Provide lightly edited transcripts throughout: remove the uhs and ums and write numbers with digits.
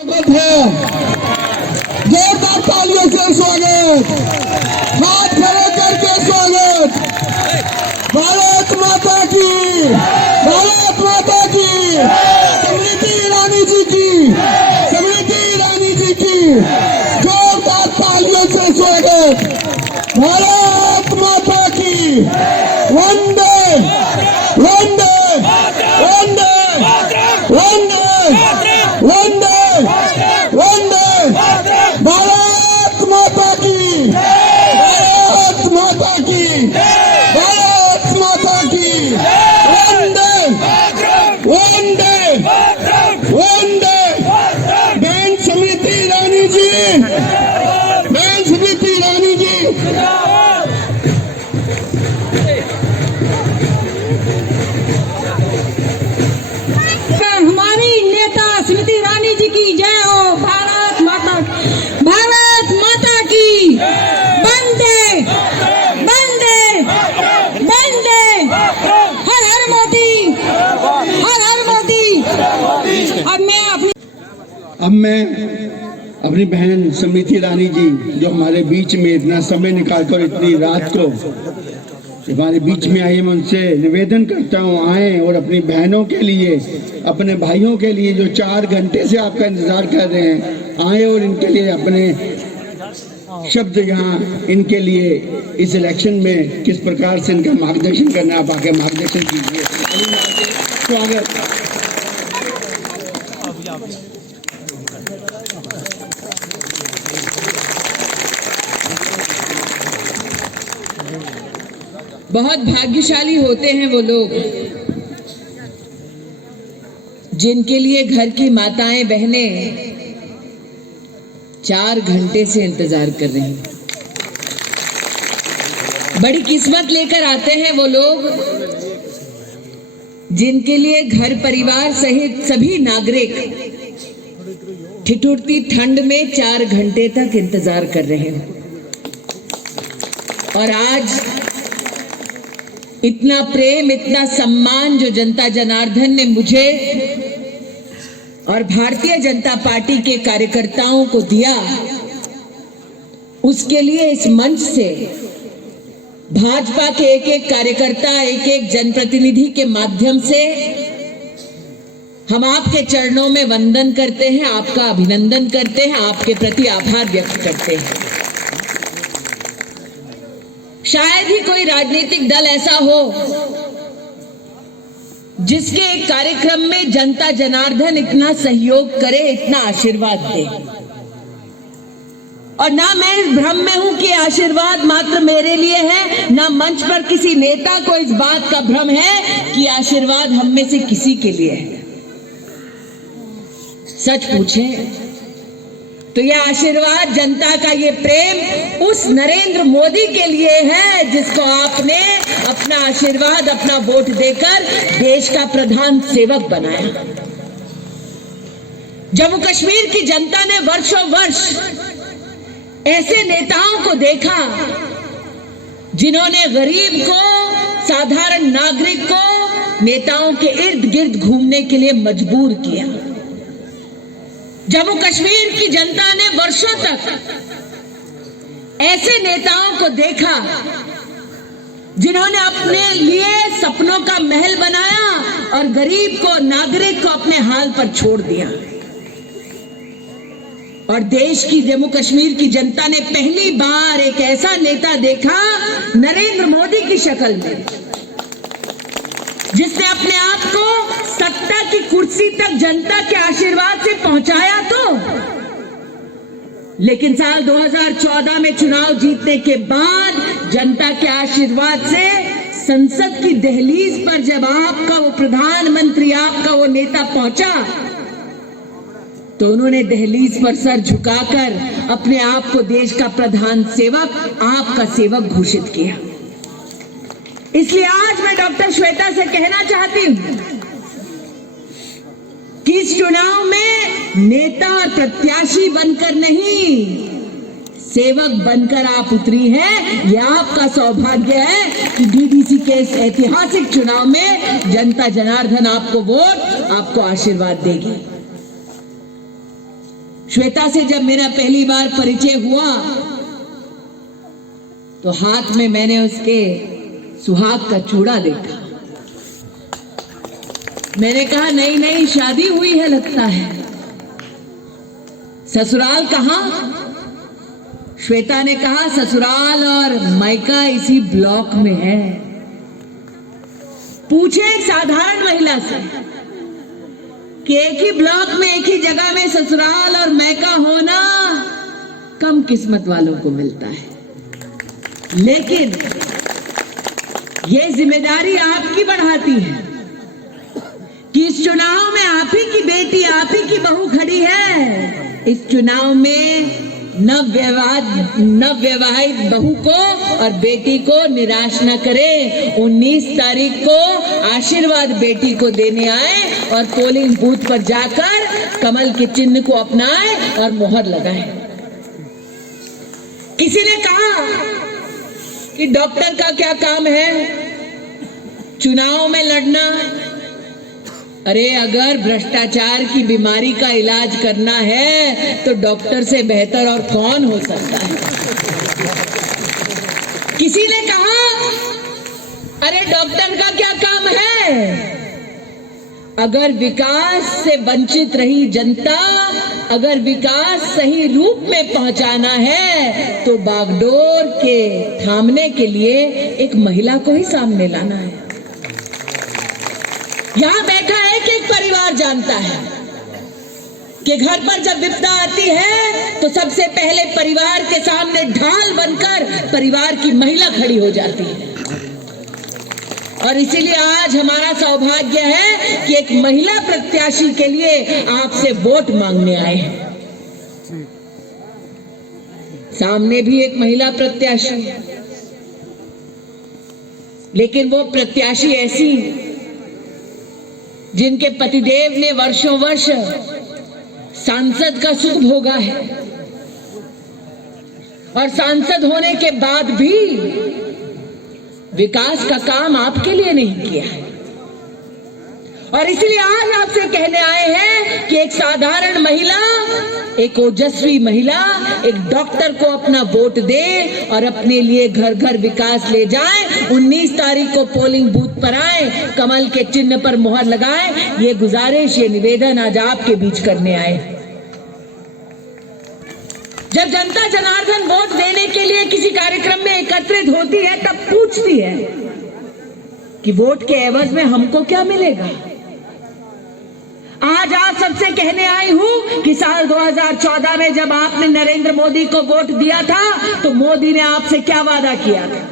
स्वागत है, जोरदार तालियों से स्वागत, हाथ खड़े करके स्वागत। भारत माता की, भारत माता की, स्मृति ईरानी जी की, स्मृति ईरानी जी की जोरदार तालियों से स्वागत। भारत माता की, वंदे वंदे वंदे वंदे वंदे वंदे। भारत माता की, भारत माता की, भारत माता की, वंदे वंदे वंदे। बहन स्मृति ईरानी जी, बहन स्मृति ईरानी जी। हमारी नेता स्मृति ईरानी जी की जय हो। भारत माता की वंदे वंदे वंदे। हर हर मोदी, हर हर मोदी। अब मैं अपनी बहन स्मृति ईरानी जी जो हमारे बीच में इतना समय निकालकर इतनी रात को हमारे बीच में आई, मैं उनसे निवेदन करता हूँ आए और अपनी बहनों के लिए, अपने भाइयों के लिए जो 4 घंटे से आपका इंतजार कर रहे हैं, आए और इनके लिए अपने शब्द यहाँ इनके लिए इस इलेक्शन में किस प्रकार से इनका मार्गदर्शन करना, आप आके मार्गदर्शन कीजिए। स्वागत। बहुत भाग्यशाली होते हैं वो लोग जिनके लिए घर की माताएं बहनें 4 घंटे से इंतजार कर रही हैं। बड़ी किस्मत लेकर आते हैं वो लोग जिनके लिए घर परिवार सहित सभी नागरिक ठिठुरती ठंड में 4 घंटे तक इंतजार कर रहे हैं। और आज इतना प्रेम, इतना सम्मान जो जनता जनार्दन ने मुझे और भारतीय जनता पार्टी के कार्यकर्ताओं को दिया, उसके लिए इस मंच से भाजपा के एक एक कार्यकर्ता, एक एक जनप्रतिनिधि के माध्यम से हम आपके चरणों में वंदन करते हैं, आपका अभिनंदन करते हैं, आपके प्रति आभार व्यक्त करते हैं। शायद ही कोई राजनीतिक दल ऐसा हो जिसके एक कार्यक्रम में जनता जनार्दन इतना सहयोग करे, इतना आशीर्वाद दे। और ना मैं इस भ्रम में हूं कि आशीर्वाद मात्र मेरे लिए है, ना मंच पर किसी नेता को इस बात का भ्रम है कि आशीर्वाद हम में से किसी के लिए है। सच पूछें तो यह आशीर्वाद, जनता का ये प्रेम उस नरेंद्र मोदी के लिए है जिसको आपने अपना आशीर्वाद, अपना वोट देकर देश का प्रधान सेवक बनाया। जम्मू कश्मीर की जनता ने वर्षों वर्ष ऐसे नेताओं को देखा जिन्होंने गरीब को, साधारण नागरिक को नेताओं के इर्द गिर्द घूमने के लिए मजबूर किया। जम्मू कश्मीर की जनता ने वर्षों तक ऐसे नेताओं को देखा जिन्होंने अपने लिए सपनों का महल बनाया और गरीब को, नागरिक को अपने हाल पर छोड़ दिया। और देश की, जम्मू कश्मीर की जनता ने पहली बार एक ऐसा नेता देखा नरेंद्र मोदी की शक्ल में, जिसने अपने आप को सत्ता की कुर्सी तक जनता के आशीर्वाद से पहुंचाया तो, लेकिन साल 2014 में चुनाव जीतने के बाद जनता के आशीर्वाद से संसद की दहलीज पर जब आपका वो प्रधानमंत्री, आपका वो नेता पहुंचा, तो उन्होंने दहलीज पर सर झुकाकर अपने आप को देश का प्रधान सेवक, आपका सेवक घोषित किया। इसलिए आज मैं डॉक्टर श्वेता से कहना चाहती हूं कि इस चुनाव में नेता और प्रत्याशी बनकर नहीं, सेवक बनकर आप उतरी हैं। यह आपका सौभाग्य है कि डीडीसी के इस ऐतिहासिक चुनाव में जनता जनार्दन आपको वोट, आपको आशीर्वाद देगी। श्वेता से जब मेरा पहली बार परिचय हुआ तो हाथ में मैंने उसके सुहाग का चूड़ा देखा। मैंने कहा नई नई शादी हुई है लगता है। ससुराल कहाँ? श्वेता ने कहा ससुराल और मायका इसी ब्लॉक में है। पूछे एक साधारण महिला से कि एक ही ब्लॉक में एक ही जगह में ससुराल और मायका होना कम किस्मत वालों को मिलता है, लेकिन ये जिम्मेदारी आपकी बढ़ाती है कि इस चुनाव में आप ही की बेटी, आप ही की बहू खड़ी है। इस चुनाव में नवविवाहित बहू को और बेटी को निराश न करें। 19 तारीख को आशीर्वाद बेटी को देने आए और पोलिंग बूथ पर जाकर कमल के चिन्ह को अपनाएं और मोहर लगाएं। किसी ने कहा कि डॉक्टर का क्या काम है चुनाव में लड़ना। अरे अगर भ्रष्टाचार की बीमारी का इलाज करना है तो डॉक्टर से बेहतर और कौन हो सकता है। किसी ने कहा अरे डॉक्टर का क्या काम है, अगर विकास से वंचित रही जनता, अगर विकास सही रूप में पहुंचाना है तो बागडोर के थामने के लिए एक महिला को ही सामने लाना है। यहां बैठा एक परिवार जानता है कि घर पर जब विपदा आती है तो सबसे पहले परिवार के सामने ढाल बनकर परिवार की महिला खड़ी हो जाती है। और इसीलिए आज हमारा सौभाग्य है कि एक महिला प्रत्याशी के लिए आपसे वोट मांगने आए हैं। सामने भी एक महिला प्रत्याशी है, लेकिन वो प्रत्याशी ऐसी जिनके पतिदेव ने वर्षों वर्ष सांसद का सुख भोगा है और सांसद होने के बाद भी विकास का काम आपके लिए नहीं किया है। और इसलिए आज आपसे कहने आए हैं कि एक साधारण महिला, एक ओजस्वी महिला, एक डॉक्टर को अपना वोट दे और अपने लिए घर घर विकास ले जाए। 19 तारीख को पोलिंग बूथ पर आए, कमल के चिन्ह पर मुहर लगाए। ये गुजारिश, ये निवेदन आज आपके बीच करने आए। जब जनता जनार्दन वोट देने के लिए किसी कार्यक्रम में एकत्रित होती है तब पूछती है कि वोट के एवज में हमको क्या मिलेगा। आज आप सबसे कहने आई हूं कि साल 2014 में जब आपने नरेंद्र मोदी को वोट दिया था तो मोदी ने आपसे क्या वादा किया था।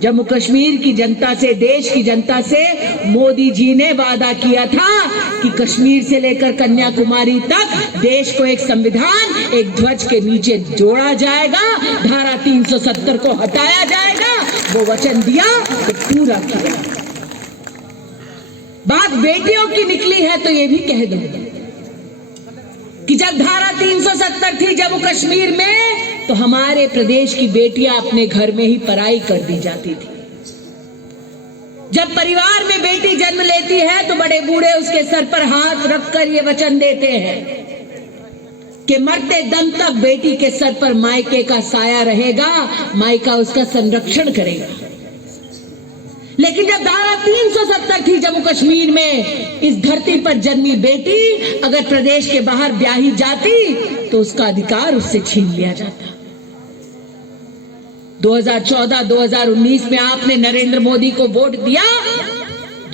जम्मू कश्मीर की जनता से, देश की जनता से मोदी जी ने वादा किया था कि कश्मीर से लेकर कन्याकुमारी तक देश को एक संविधान, एक ध्वज के नीचे जोड़ा जाएगा, धारा 370 को हटाया जाएगा। वो वचन दिया तो पूरा किया। बात बेटियों की निकली है तो ये भी कह दो कि जब धारा 370 थी जम्मू कश्मीर में तो हमारे प्रदेश की बेटियां अपने घर में ही पढ़ाई कर दी जाती थी। जब परिवार में बेटी जन्म लेती है तो बड़े बूढ़े उसके सर पर हाथ रखकर ये वचन देते हैं कि मरते दम तक बेटी के सर पर मायके का साया रहेगा, मायका उसका संरक्षण करेगा। लेकिन जब धारा 370 थी जम्मू कश्मीर में, इस धरती पर जन्मी बेटी अगर प्रदेश के बाहर ब्याही जाती तो उसका अधिकार उससे छीन लिया जाता। 2014-2019 में आपने नरेंद्र मोदी को वोट दिया,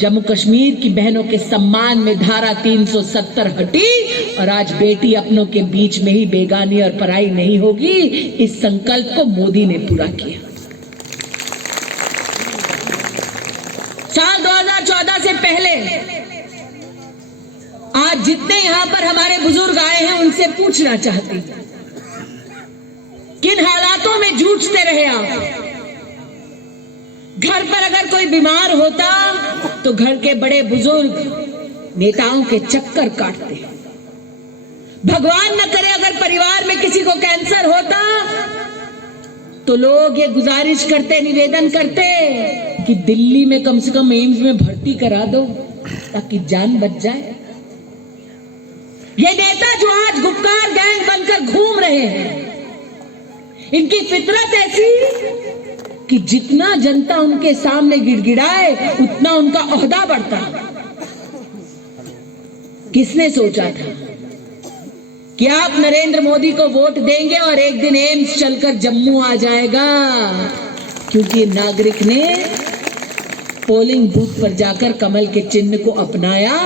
जम्मू कश्मीर की बहनों के सम्मान में धारा 370 हटी और आज बेटी अपनों के बीच में ही बेगानी और पराई नहीं होगी। इस संकल्प को मोदी ने पूरा किया। साल 2014 से पहले आज जितने यहां पर हमारे बुजुर्ग आए हैं उनसे पूछना चाहती हूं, किन हालातों में जूझते रहे आप। घर पर अगर कोई बीमार होता तो घर के बड़े बुजुर्ग नेताओं के चक्कर काटते। भगवान न करे अगर परिवार में किसी को कैंसर होता तो लोग ये गुजारिश करते, निवेदन करते कि दिल्ली में कम से कम एम्स में भर्ती करा दो ताकि जान बच जाए। ये नेता जो आज गुपकार गैंग बनकर घूम रहे हैं, इनकी फितरत ऐसी कि जितना जनता उनके सामने गिड़गिड़ाए उतना उनका ओहदा बढ़ता है। किसने सोचा था कि आप नरेंद्र मोदी को वोट देंगे और एक दिन एम्स चलकर जम्मू आ जाएगा? क्योंकि नागरिक ने पोलिंग बूथ पर जाकर कमल के चिन्ह को अपनाया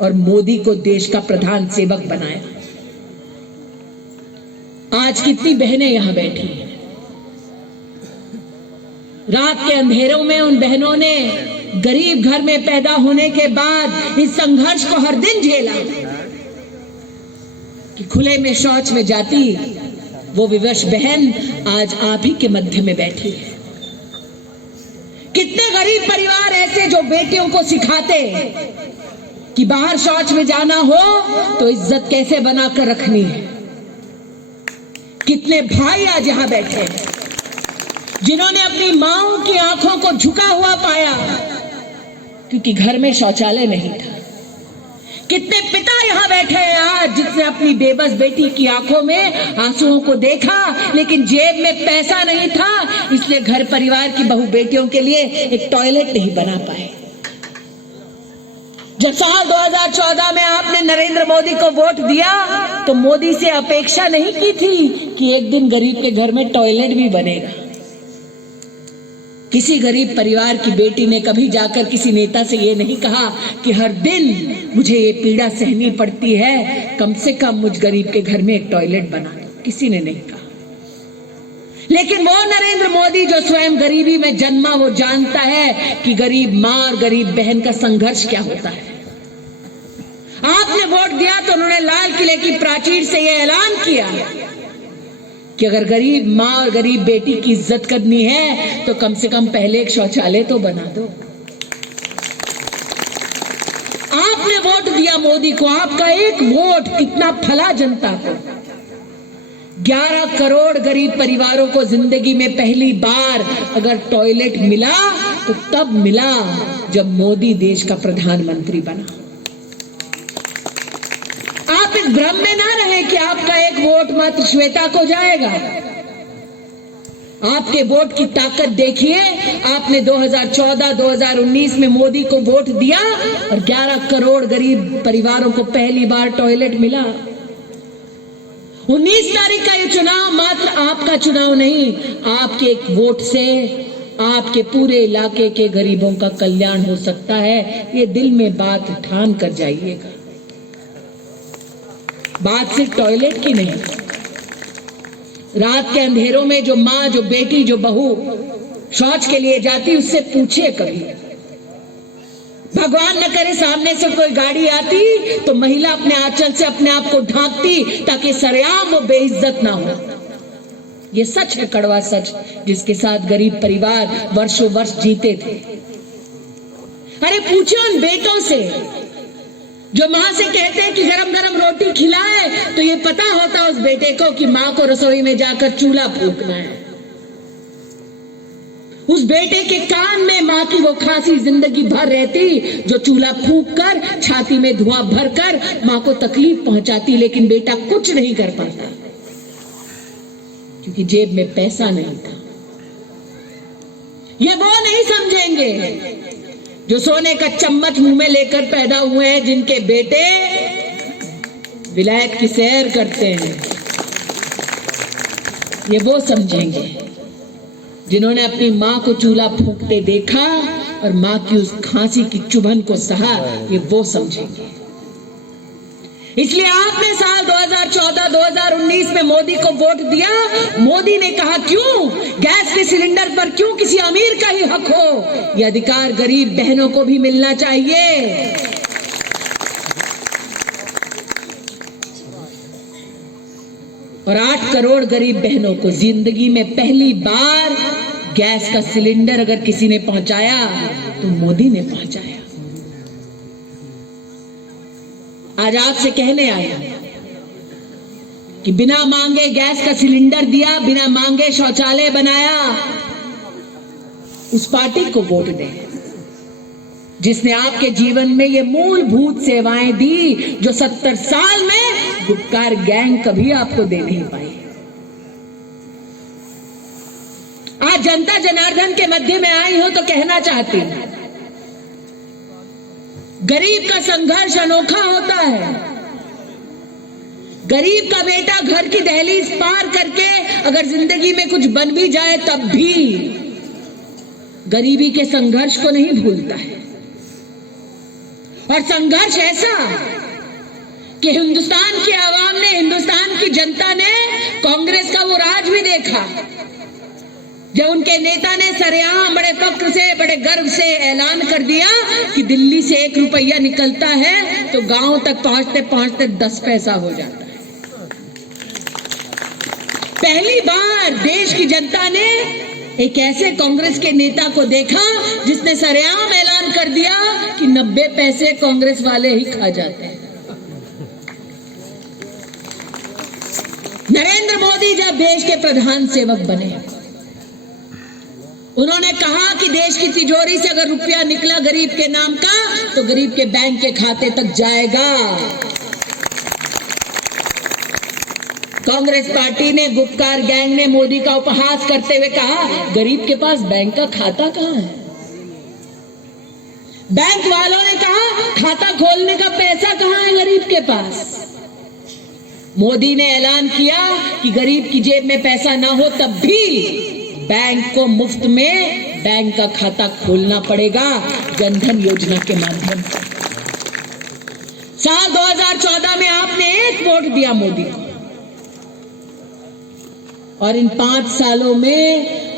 और मोदी को देश का प्रधान सेवक बनाया। आज कितनी बहनें यहां बैठी हैं। रात के अंधेरों में उन बहनों ने गरीब घर में पैदा होने के बाद इस संघर्ष को हर दिन झेला कि खुले में शौच में जाती वो विवश बहन आज आप ही के मध्य में बैठी है। कितने गरीब परिवार ऐसे जो बेटियों को सिखाते कि बाहर शौच में जाना हो तो इज्जत कैसे बनाकर रखनी है। कितने भाई आज यहां बैठे हैं जिन्होंने अपनी मांओं की आंखों को झुका हुआ पाया क्योंकि घर में शौचालय नहीं था। कितने पिता यहां बैठे हैं आज जिसने अपनी बेबस बेटी की आंखों में आंसुओं को देखा लेकिन जेब में पैसा नहीं था, इसलिए घर परिवार की बहू बेटियों के लिए एक टॉयलेट नहीं बना पाए। जब साल 2014 में आपने नरेंद्र मोदी को वोट दिया तो मोदी से अपेक्षा नहीं की थी कि एक दिन गरीब के घर में टॉयलेट भी बनेगा। किसी गरीब परिवार की बेटी ने कभी जाकर किसी नेता से ये नहीं कहा कि हर दिन मुझे ये पीड़ा सहनी पड़ती है, कम से कम मुझ गरीब के घर में एक टॉयलेट बना दो। किसी ने नहीं कहा। लेकिन वो नरेंद्र मोदी जो स्वयं गरीबी में जन्मा, वो जानता है कि गरीब मां और गरीब बहन का संघर्ष क्या होता है। आपने वोट दिया तो उन्होंने लाल किले की प्राचीर से यह ऐलान किया कि अगर गरीब मां और गरीब बेटी की इज्जत करनी है तो कम से कम पहले एक शौचालय तो बना दो। आपने वोट दिया मोदी को, आपका एक वोट कितना फला जनता को। 11 करोड़ गरीब परिवारों को जिंदगी में पहली बार अगर टॉयलेट मिला तो तब मिला जब मोदी देश का प्रधानमंत्री बना। आप इस भ्रम में ना रहे कि आपका एक वोट मात्र श्वेता को जाएगा। आपके वोट की ताकत देखिए। आपने 2014-2019 में मोदी को वोट दिया और 11 करोड़ गरीब परिवारों को पहली बार टॉयलेट मिला। 19 तारीख का ये चुनाव मात्र आपका चुनाव नहीं, आपके एक वोट से आपके पूरे इलाके के गरीबों का कल्याण हो सकता है। ये दिल में बात ठान कर जाइएगा। बात सिर्फ टॉयलेट की नहीं, रात के अंधेरों में जो मां, जो बेटी, जो बहू शौच के लिए जाती, उससे पूछिए कभी। भगवान न करे सामने से कोई गाड़ी आती तो महिला अपने आंचल से अपने आप को ढांकती ताकि सरेआम वो बेइज्जत ना हो। ये सच है, कड़वा सच, जिसके साथ गरीब परिवार वर्षों वर्ष जीते थे। अरे पूछो उन बेटों से जो मां से कहते हैं कि गरम गरम रोटी खिलाए तो ये पता होता उस बेटे को कि मां को रसोई में जाकर चूल्हा फूंकना है। उस बेटे के कान में मां की वो खांसी जिंदगी भर रहती जो चूल्हा फूंक कर छाती में धुआं भरकर मां को तकलीफ पहुंचाती, लेकिन बेटा कुछ नहीं कर पाता क्योंकि जेब में पैसा नहीं था। ये वो नहीं समझेंगे जो सोने का चम्मच मुंह में लेकर पैदा हुए हैं, जिनके बेटे विलायत की सैर करते हैं। ये वो समझेंगे जिन्होंने अपनी मां को चूल्हा फूंकते देखा और मां की उस खांसी की चुभन को सहा। ये वो समझेंगे। इसलिए आपने साल 2014-2019 में मोदी को वोट दिया। मोदी ने कहा क्यों गैस के सिलेंडर पर क्यों किसी अमीर का ही हक हो, यह अधिकार गरीब बहनों को भी मिलना चाहिए। और 8 करोड़ गरीब बहनों को जिंदगी में पहली बार गैस का सिलेंडर अगर किसी ने पहुंचाया तो मोदी ने पहुंचाया। आज आपसे कहने आया कि बिना मांगे गैस का सिलेंडर दिया, बिना मांगे शौचालय बनाया, उस पार्टी को वोट दें जिसने आपके जीवन में ये मूलभूत सेवाएं दी जो 70 साल में गुपकार गैंग कभी आपको दे नहीं पाई। आज जनता जनार्दन के मध्य में आई हो तो कहना चाहती हूं, गरीब का संघर्ष अनोखा होता है। गरीब का बेटा घर की दहलीज पार करके अगर जिंदगी में कुछ बन भी जाए तब भी गरीबी के संघर्ष को नहीं भूलता है। और संघर्ष ऐसा कि हिंदुस्तान की आवाम ने, हिंदुस्तान की जनता ने कांग्रेस का वो राज भी देखा जब उनके नेता ने सरेआम बड़े फक्र से, बड़े गर्व से ऐलान कर दिया कि दिल्ली से 1 रुपया निकलता है तो गांव तक पहुंचते पहुंचते 10 पैसा हो जाता है। पहली बार देश की जनता ने एक ऐसे कांग्रेस के नेता को देखा जिसने सरेआम ऐलान कर दिया कि 90 पैसे कांग्रेस वाले ही खा जाते हैं। नरेंद्र मोदी जब देश के प्रधान सेवक बने, उन्होंने कहा कि देश की तिजोरी से अगर रुपया निकला गरीब के नाम का तो गरीब के बैंक के खाते तक जाएगा। कांग्रेस पार्टी ने, गुपकार गैंग ने मोदी का उपहास करते हुए कहा, गरीब के पास बैंक का खाता कहां है? बैंक वालों ने कहा, खाता खोलने का पैसा कहां है गरीब के पास? मोदी ने ऐलान किया कि गरीब की जेब में पैसा ना हो तब भी बैंक को मुफ्त में बैंक का खाता खोलना पड़ेगा जनधन योजना के माध्यम से। साल 2014 में आपने 1 वोट दिया मोदी को, और इन 5 सालों में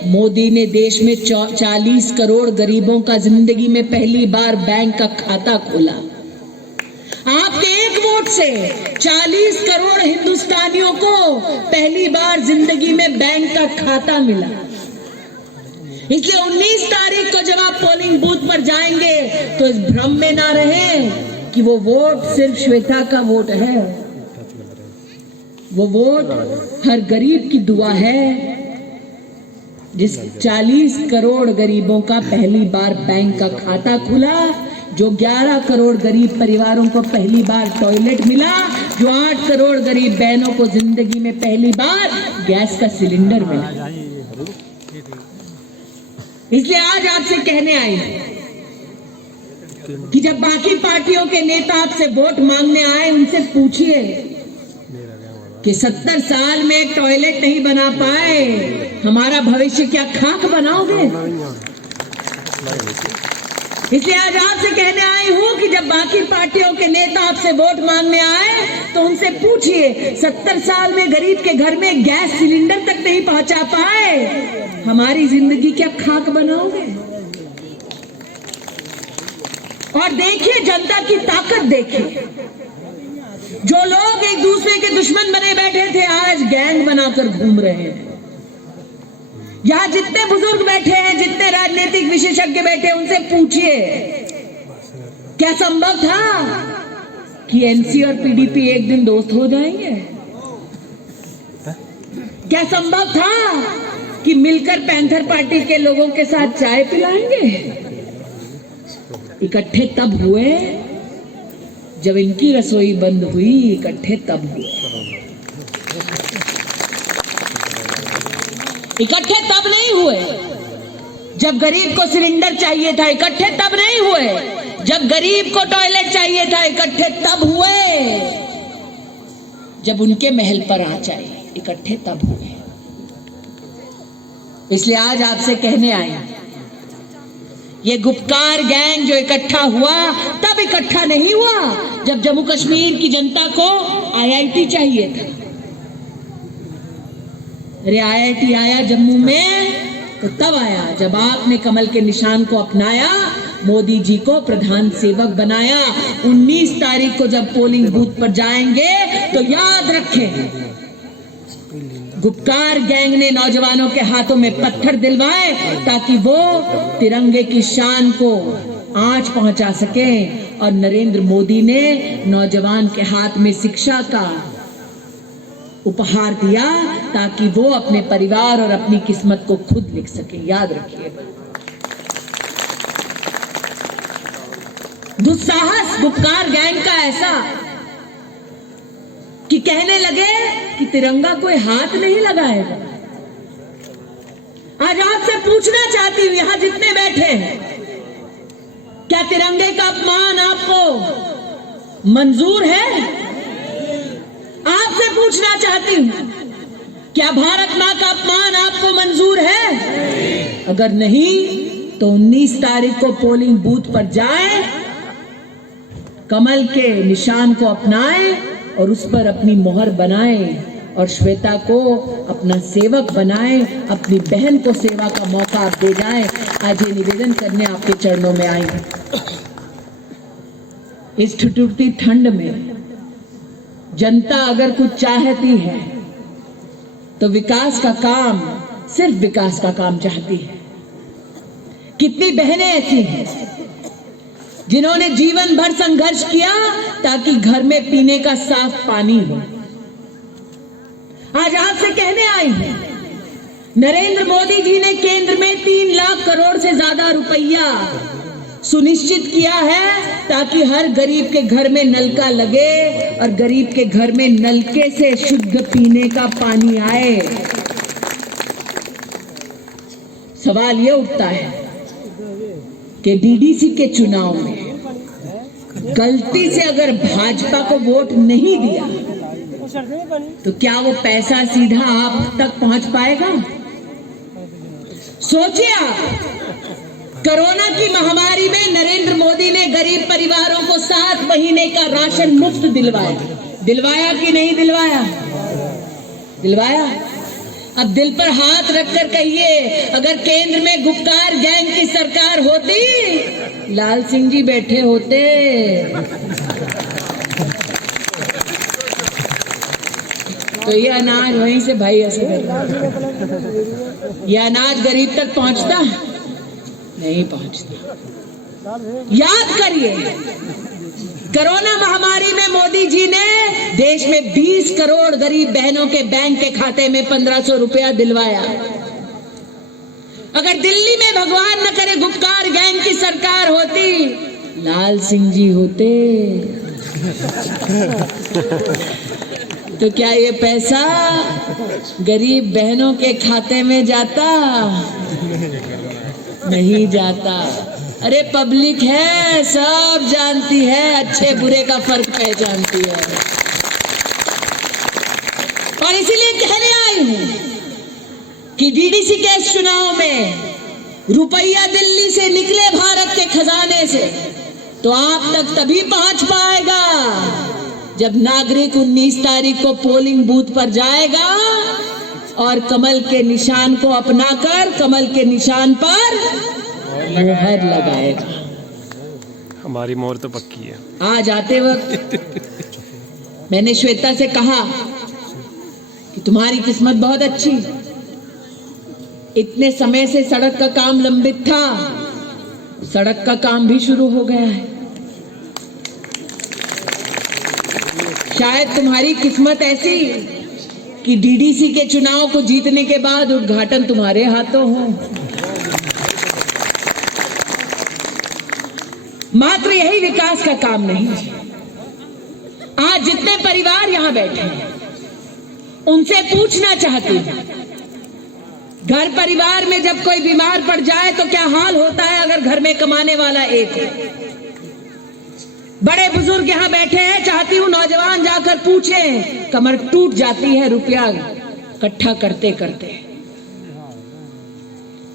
मोदी ने देश में 40 करोड़ गरीबों का जिंदगी में पहली बार बैंक का खाता खोला। आपके 1 वोट से 40 करोड़ हिंदुस्तानियों को पहली बार जिंदगी में बैंक का खाता मिला। इसलिए 19 तारीख को जब आप पोलिंग बूथ पर जाएंगे तो इस भ्रम में ना रहें कि वो वोट सिर्फ श्वेता का वोट है। वो वोट हर गरीब की दुआ है जिस 40 करोड़ गरीबों का पहली बार बैंक का खाता खुला, जो 11 करोड़ गरीब परिवारों को पहली बार टॉयलेट मिला, जो 8 करोड़ गरीब बहनों को जिंदगी में पहली बार गैस का सिलेंडर मिला। इसलिए आज आपसे कहने आए कि जब बाकी पार्टियों के नेता आपसे वोट मांगने आए, उनसे पूछिए कि 70 साल में एक टॉयलेट नहीं बना पाए, हमारा भविष्य क्या खाक बनाओगे? इसलिए आज आपसे कहने आई हूं कि जब बाकी पार्टियों के नेता आपसे वोट मांगने आए तो उनसे पूछिए, 70 साल में गरीब के घर में गैस सिलेंडर तक नहीं पहुंचा पाए, हमारी जिंदगी क्या खाक बनाओगे? और देखिए जनता की ताकत देखिए। जो लोग एक दूसरे के दुश्मन बने बैठे थे आज गैंग बनाकर घूम रहे हैं। यहां जितने बुजुर्ग बैठे हैं, जितने राजनीतिक विशेषज्ञ बैठे हैं, उनसे पूछिए क्या संभव था कि एनसी और पीडीपी एक दिन दोस्त हो जाएंगे? क्या संभव था कि मिलकर पैंथर पार्टी के लोगों के साथ चाय पिलाएंगे? इकट्ठे तब हुए जब इनकी रसोई बंद हुई, इकट्ठे तब हुए। इकट्ठे तब नहीं हुए जब गरीब को सिलेंडर चाहिए था, इकट्ठे तब नहीं हुए जब गरीब को टॉयलेट चाहिए था, इकट्ठे तब हुए जब उनके महल पर आँच आई, इकट्ठे तब हुए। इसलिए आज आपसे कहने आए, ये गुपकार गैंग जो इकट्ठा हुआ तब इकट्ठा नहीं हुआ जब जम्मू कश्मीर की जनता को आईआईटी चाहिए था। अरे आईआईटी आया जम्मू में तो तब आया जब आपने कमल के निशान को अपनाया, मोदी जी को प्रधान सेवक बनाया। 19 तारीख को जब पोलिंग बूथ पर जाएंगे तो याद रखें, गुपकार गैंग ने नौजवानों के हाथों में पत्थर दिलवाए ताकि वो तिरंगे की शान को आंच पहुंचा सके, और नरेंद्र मोदी ने नौजवान के हाथ में शिक्षा का उपहार दिया ताकि वो अपने परिवार और अपनी किस्मत को खुद लिख सके। याद रखिए, दुस्साहस गुपकार गैंग का ऐसा कि कहने लगे कि तिरंगा कोई हाथ नहीं लगाएगा। आज आपसे पूछना चाहती हूं, यहां जितने बैठे हैं, क्या तिरंगे का अपमान आपको मंजूर है? आपसे पूछना चाहती हूं, क्या भारत मां का अपमान आपको मंजूर है? अगर नहीं तो 19 तारीख को पोलिंग बूथ पर जाएं, कमल के निशान को अपनाएं और उस पर अपनी मोहर बनाएं और श्वेता को अपना सेवक बनाएं, अपनी बहन को सेवा का मौका आप दे जाएं। आज ये निवेदन करने आपके चरणों में आई। इस ठिठुरती ठंड में जनता अगर कुछ चाहती है तो विकास का काम, सिर्फ विकास का काम चाहती है। कितनी बहनें ऐसी हैं जिन्होंने जीवन भर संघर्ष किया ताकि घर में पीने का साफ पानी हो। आज आपसे कहने आई हूं, नरेंद्र मोदी जी ने केंद्र में 3 लाख करोड़ से ज्यादा रुपया सुनिश्चित किया है ताकि हर गरीब के घर में नलका लगे और गरीब के घर में नलके से शुद्ध पीने का पानी आए। सवाल यह उठता है कि डीडीसी के चुनाव में गलती से अगर भाजपा को वोट नहीं दिया तो क्या वो पैसा सीधा आप तक पहुंच पाएगा? सोचिए आप, कोरोना की महामारी में नरेंद्र मोदी ने गरीब परिवारों को 7 महीने का राशन मुफ्त दिलवाया कि नहीं दिलवाया? दिलवाया। अब दिल पर हाथ रखकर कहिए, अगर केंद्र में गुपकार गैंग की सरकार होती, लाल सिंह जी बैठे होते। तो ये अनाज वहीं से भाई ऐसे कर रहा है, ये अनाज गरीब तक पहुंचता नहीं पहुंचता। याद करिए, कोरोना महामारी में मोदी जी ने देश में 20 करोड़ गरीब बहनों के बैंक के खाते में 1500 रुपया दिलवाया। अगर दिल्ली में भगवान न करे गुपकार गैंग की सरकार होती, लाल सिंह जी होते, तो क्या ये पैसा गरीब बहनों के खाते में जाता? नहीं जाता। अरे पब्लिक है, सब जानती है, अच्छे बुरे का फर्क पहचानती है। और इसीलिए कहने आई हूं कि डीडीसी के इस चुनाव में रुपया दिल्ली से निकले भारत के खजाने से तो आप तक तभी पहुंच पाएगा जब नागरिक 19 तारीख को पोलिंग बूथ पर जाएगा और कमल के निशान को अपनाकर कमल के निशान पर मोहर लगाएगा। हमारी मोहर तो पक्की है। आज आते वक्त मैंने श्वेता से कहा कि तुम्हारी किस्मत बहुत अच्छी, इतने समय से सड़क का काम लंबित था, सड़क का काम भी शुरू हो गया है। शायद तुम्हारी किस्मत ऐसी कि डीडीसी के चुनाव को जीतने के बाद उद्घाटन तुम्हारे हाथों हो। मात्र यही विकास का काम नहीं है। आज जितने परिवार यहां बैठे हैं उनसे पूछना चाहती हूं, घर परिवार में जब कोई बीमार पड़ जाए तो क्या हाल होता है अगर घर में कमाने वाला एक है? बड़े बुजुर्ग यहां बैठे हैं, चाहती हूं नौजवान जाकर पूछें, कमर टूट जाती है रुपया इकट्ठा करते करते।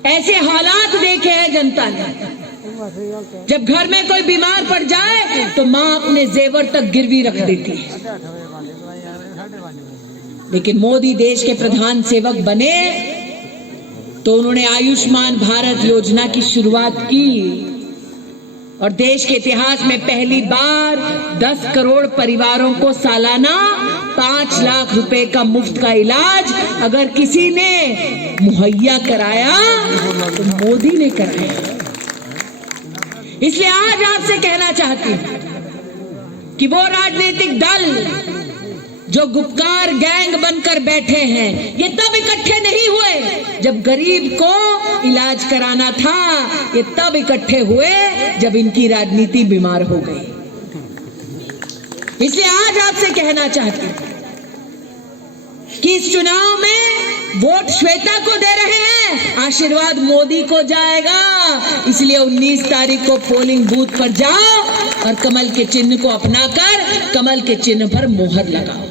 ऐसे हालात देखे हैं जनता ने। जब घर में कोई बीमार पड़ जाए तो मां अपने जेवर तक गिरवी रख देती है। लेकिन मोदी देश के प्रधान सेवक बने तो उन्होंने आयुष्मान भारत योजना की शुरुआत की और देश के इतिहास में पहली बार 10 करोड़ परिवारों को सालाना 5 लाख रुपए का मुफ्त का इलाज अगर किसी ने मुहैया कराया तो मोदी ने कराया। इसलिए आज आपसे कहना चाहती हूं कि वो राजनीतिक दल जो गुपकार गैंग बनकर बैठे हैं, ये तब इकट्ठे नहीं हुए जब गरीब को इलाज कराना था, ये तब इकट्ठे हुए जब इनकी राजनीति बीमार हो गई। इसलिए आज आपसे कहना चाहती हूं कि इस चुनाव में वोट श्वेता को दे रहे हैं, आशीर्वाद मोदी को जाएगा। इसलिए 19 तारीख को पोलिंग बूथ पर जाओ और कमल के चिन्ह को अपनाकर कमल के चिन्ह पर मोहर लगाओ।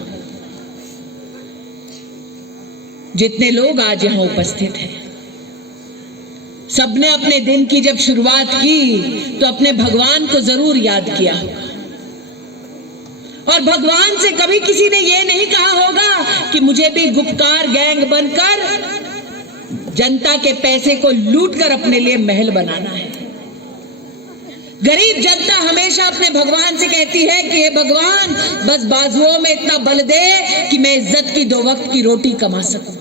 जितने लोग आज यहां उपस्थित हैं, सबने अपने दिन की जब शुरुआत की तो अपने भगवान को जरूर याद किया होगा, और भगवान से कभी किसी ने यह नहीं कहा होगा कि मुझे भी गुपकार गैंग बनकर जनता के पैसे को लूटकर अपने लिए महल बनाना है। गरीब जनता हमेशा अपने भगवान से कहती है कि हे भगवान, बस बाजुओं में इतना बल दे कि मैं इज्जत की 2 वक्त की रोटी कमा सकूं।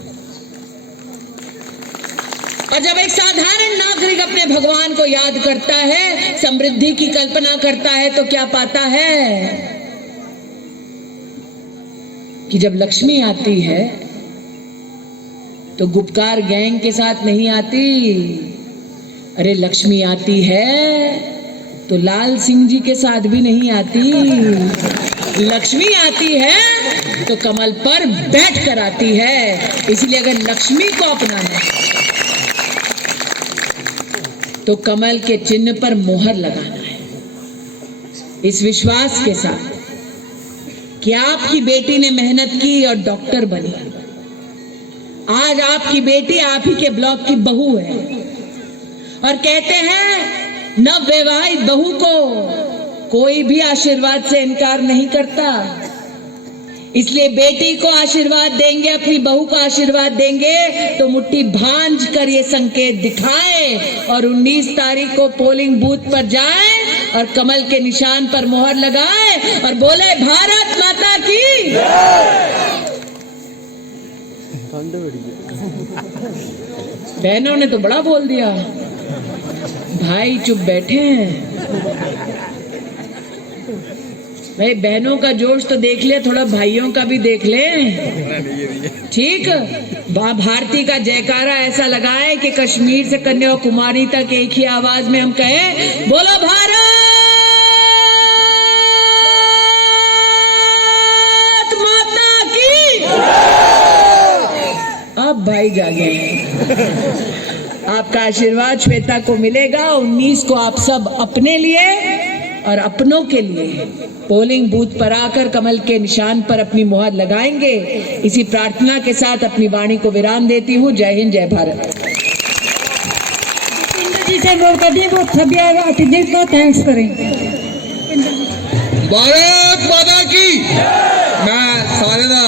और जब एक साधारण नागरिक अपने भगवान को याद करता है, समृद्धि की कल्पना करता है, तो क्या पाता है कि जब लक्ष्मी आती है तो गुपकार गैंग के साथ नहीं आती। अरे लक्ष्मी आती है तो लाल सिंह जी के साथ भी नहीं आती। लक्ष्मी आती है तो कमल पर बैठ कर आती है। इसलिए अगर लक्ष्मी को अपनाना है तो कमल के चिन्ह पर मोहर लगाना है, इस विश्वास के साथ कि आपकी बेटी ने मेहनत की और डॉक्टर बनी। आज आपकी बेटी आप ही के ब्लॉक की बहू है, और कहते हैं नवविवाहित बहू को कोई भी आशीर्वाद से इनकार नहीं करता। इसलिए बेटी को आशीर्वाद देंगे, अपनी बहू को आशीर्वाद देंगे तो मुट्ठी भांज कर ये संकेत दिखाए और 19 तारीख को पोलिंग बूथ पर जाए और कमल के निशान पर मोहर लगाए और बोले भारत माता की। बहनों ने तो बड़ा बोल दिया, भाई चुप बैठे हैं। भाई बहनों का जोश तो देख ले, थोड़ा भाइयों का भी देख ले। ठीक, भारती का जयकारा ऐसा लगाए कि कश्मीर से कन्याकुमारी तक एक ही आवाज में हम कहें, बोलो भारत माता की। अब भाई जागे, आपका आशीर्वाद श्वेता को मिलेगा। 19 को आप सब अपने लिए और अपनों के लिए पोलिंग बूथ पर आकर कमल के निशान पर अपनी मुहर लगाएंगे। इसी प्रार्थना के साथ अपनी वाणी को विराम देती हूँ। जय हिंद, जय भारत। जी से बोल कर दिए वो सभी अतिथि को थैंक्स करें। भारत माता की। मैं सारे दा